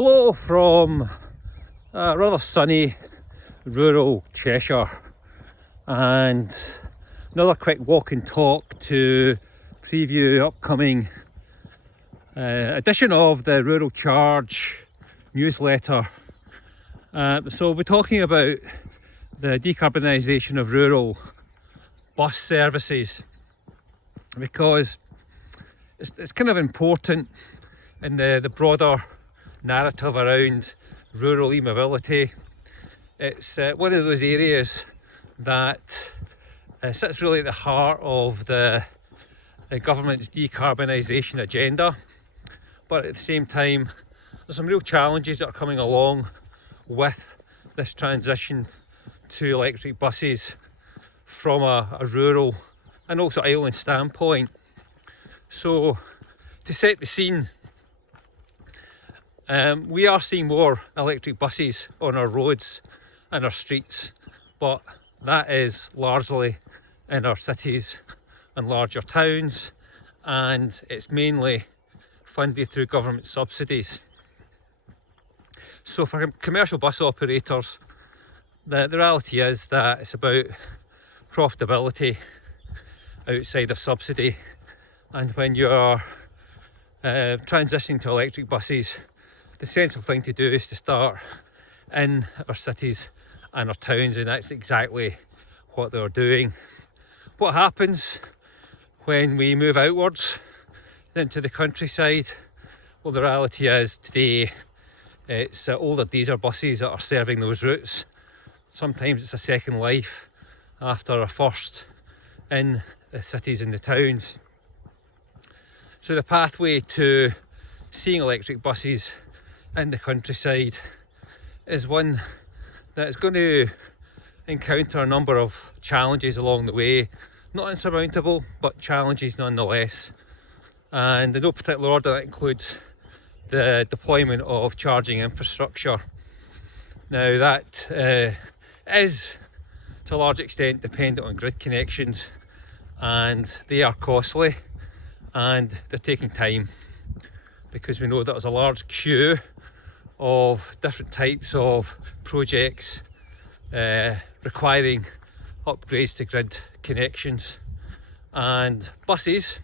Hello from rather sunny rural Cheshire, and another quick walk and talk to preview the upcoming edition of the Rural Charge newsletter. So we're talking about the decarbonisation of rural bus services, because it's kind of important in the broader narrative around rural e-mobility. It's one of those areas that sits really at the heart of the government's decarbonisation agenda, but at the same time there's some real challenges that are coming along with this transition to electric buses from a rural and also island standpoint. So to set the scene, we are seeing more electric buses on our roads and our streets, but that is largely in our cities and larger towns, and it's mainly funded through government subsidies. So for commercial bus operators, the reality is that it's about profitability outside of subsidy, and when you're transitioning to electric buses, the sensible thing to do is to start in our cities and our towns, and that's exactly what they're doing. What happens when we move outwards into the countryside? Well, the reality is today it's older diesel buses that are serving those routes. Sometimes it's a second life after a first in the cities and the towns. So the pathway to seeing electric buses in the countryside is one that is going to encounter a number of challenges along the way. Not insurmountable, but challenges nonetheless. And in no particular order, that includes the deployment of charging infrastructure. Now that is to a large extent dependent on grid connections, and they are costly and they're taking time, because we know that there's a large queue of different types of projects requiring upgrades to grid connections, and buses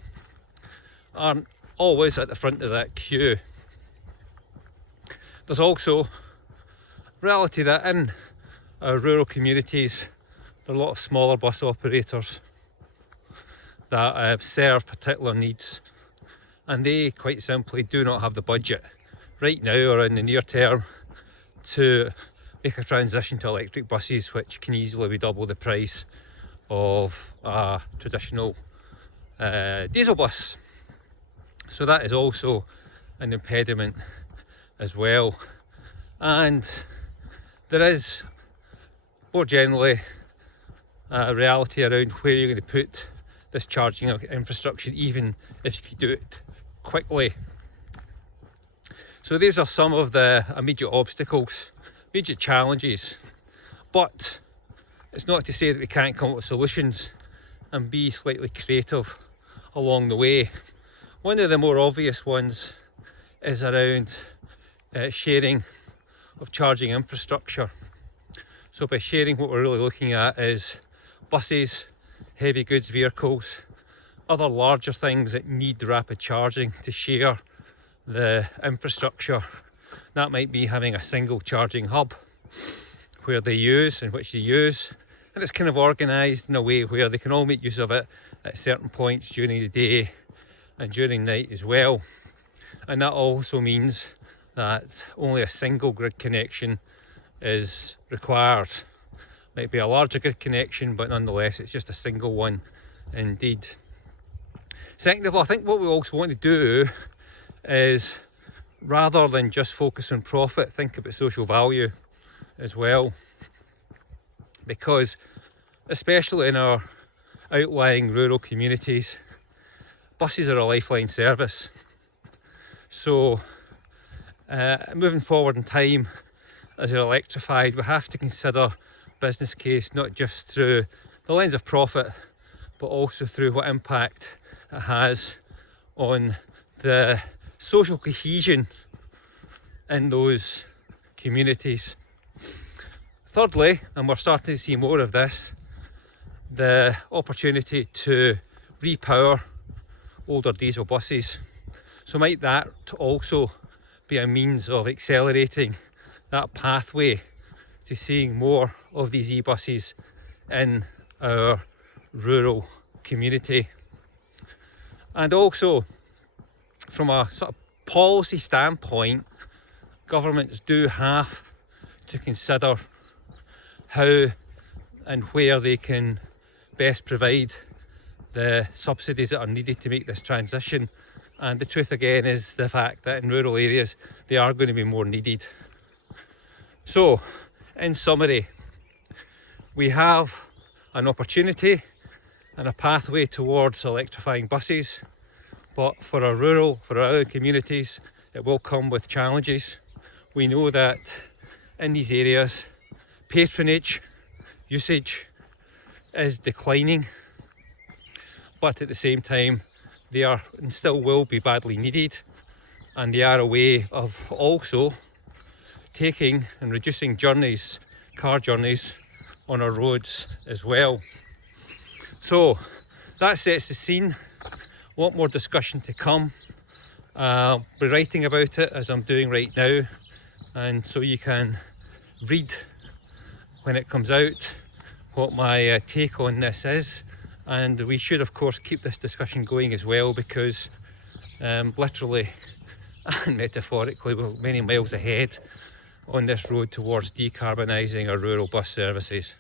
aren't always at the front of that queue. There's also reality that in our rural communities there are a lot of smaller bus operators that serve particular needs, and they quite simply do not have the budget right now or in the near term to make a transition to electric buses, which can easily be double the price of a traditional diesel bus. So that is also an impediment as well. And there is more generally a reality around where you're going to put this charging infrastructure, even if you do it quickly. So these are some of the immediate obstacles, immediate challenges, but it's not to say that we can't come up with solutions and be slightly creative along the way. One of the more obvious ones is around sharing of charging infrastructure. So by sharing, what we're really looking at is buses, heavy goods vehicles, other larger things that need rapid charging to share the infrastructure. That might be having a single charging hub where they use, and which they use, and it's kind of organised in a way where they can all make use of it at certain points during the day and during night as well. And that also means that only a single grid connection is required. Might be a larger grid connection, but nonetheless it's just a single one indeed. Second of all, I think what we also want to do is, rather than just focus on profit, think about social value as well, because especially in our outlying rural communities, buses are a lifeline service. So moving forward in time, as they're electrified, we have to consider business case not just through the lens of profit, but also through what impact it has on the social cohesion in those communities. Thirdly, and we're starting to see more of this, the opportunity to repower older diesel buses. So might that also be a means of accelerating that pathway to seeing more of these e-buses in our rural community. And also, from a sort of policy standpoint, governments do have to consider how and where they can best provide the subsidies that are needed to make this transition. And the truth again is the fact that in rural areas they are going to be more needed. So, in summary, we have an opportunity and a pathway towards electrifying buses, but for our other communities, it will come with challenges. We know that in these areas, patronage, usage is declining, but at the same time, they are and still will be badly needed, and they are a way of also taking and reducing car journeys on our roads as well. So that sets the scene. A lot more discussion to come. I'll be writing about it as I'm doing right now, and so you can read when it comes out what my take on this is. And we should of course keep this discussion going as well, because literally and metaphorically we're many miles ahead on this road towards decarbonising our rural bus services.